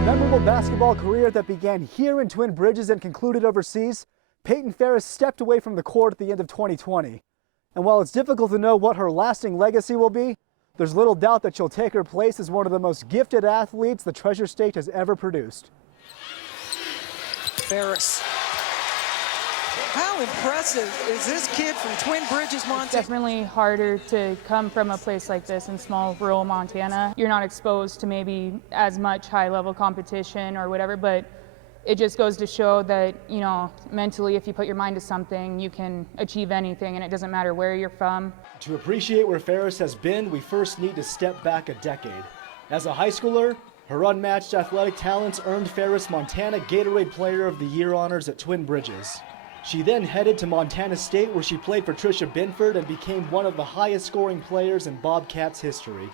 a memorable basketball career that began here in Twin Bridges and concluded overseas, Peyton Ferris stepped away from the court at the end of 2020. And while it's difficult to know what her lasting legacy will be, there's little doubt that she'll take her place as one of the most gifted athletes the Treasure State has ever produced. Ferris. How impressive is this kid from Twin Bridges, Montana? It's definitely harder to come from a place like this in small rural Montana. You're not exposed to maybe as much high-level competition or whatever, but it just goes to show that, you know, mentally, if you put your mind to something, you can achieve anything, and it doesn't matter where you're from. To appreciate where Ferris has been, we first need to step back a decade. As a high schooler, her unmatched athletic talents earned Ferris Montana Gatorade Player of the Year honors at Twin Bridges. She then headed to Montana State, where she played for Tricia Binford and became one of the highest scoring players in Bobcats history.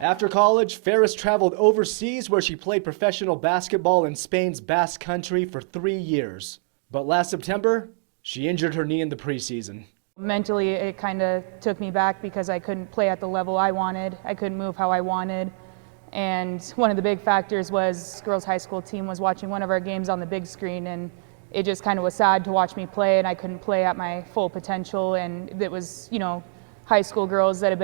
After college, Ferris traveled overseas, where she played professional basketball in Spain's Basque Country for 3 years. But last September, she injured her knee in the preseason. Mentally, it kind of took me back because I couldn't play at the level I wanted. I couldn't move how I wanted. And one of the big factors was girls' high school team was watching one of our games on the big screen, and it just kind of was sad to watch me play, and I couldn't play at my full potential. And it was, you know, high school girls that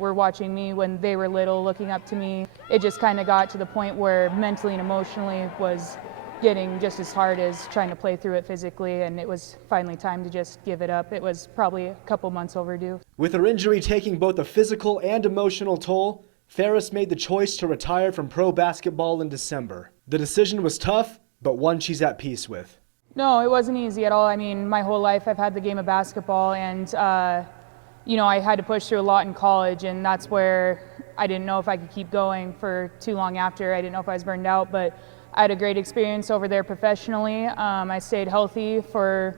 were watching me when they were little, looking up to me. It just kind of got to the point where mentally and emotionally was getting just as hard as trying to play through it physically, and it was finally time to just give it up. It was probably a couple months overdue. With her injury taking both a physical and emotional toll, Ferris made the choice to retire from pro basketball in December. The decision was tough, but one she's at peace with. No, it wasn't easy at all. I mean, my whole life I've had the game of basketball, and you know, I had to push through a lot in college, and that's where I didn't know if I could keep going for too long after. I didn't know if I was burned out, but I had a great experience over there professionally. I stayed healthy for,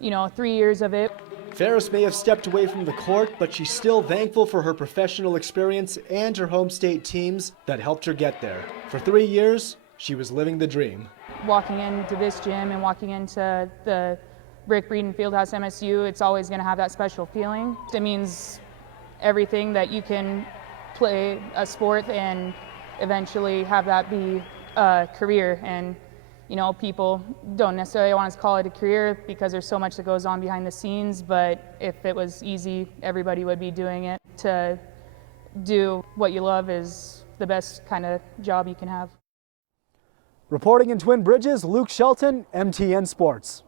you know, 3 years of it. Ferris may have stepped away from the court, but she's still thankful for her professional experience and her home state teams that helped her get there. For 3 years, she was living the dream. Walking into this gym and walking into the Rick Breeden Fieldhouse MSU, it's always going to have that special feeling. It means everything that you can play a sport and eventually have that be a career. And, you know, people don't necessarily want to call it a career because there's so much that goes on behind the scenes, but if it was easy, everybody would be doing it. To do what you love is the best kind of job you can have. Reporting in Twin Bridges, Luke Shelton, MTN Sports.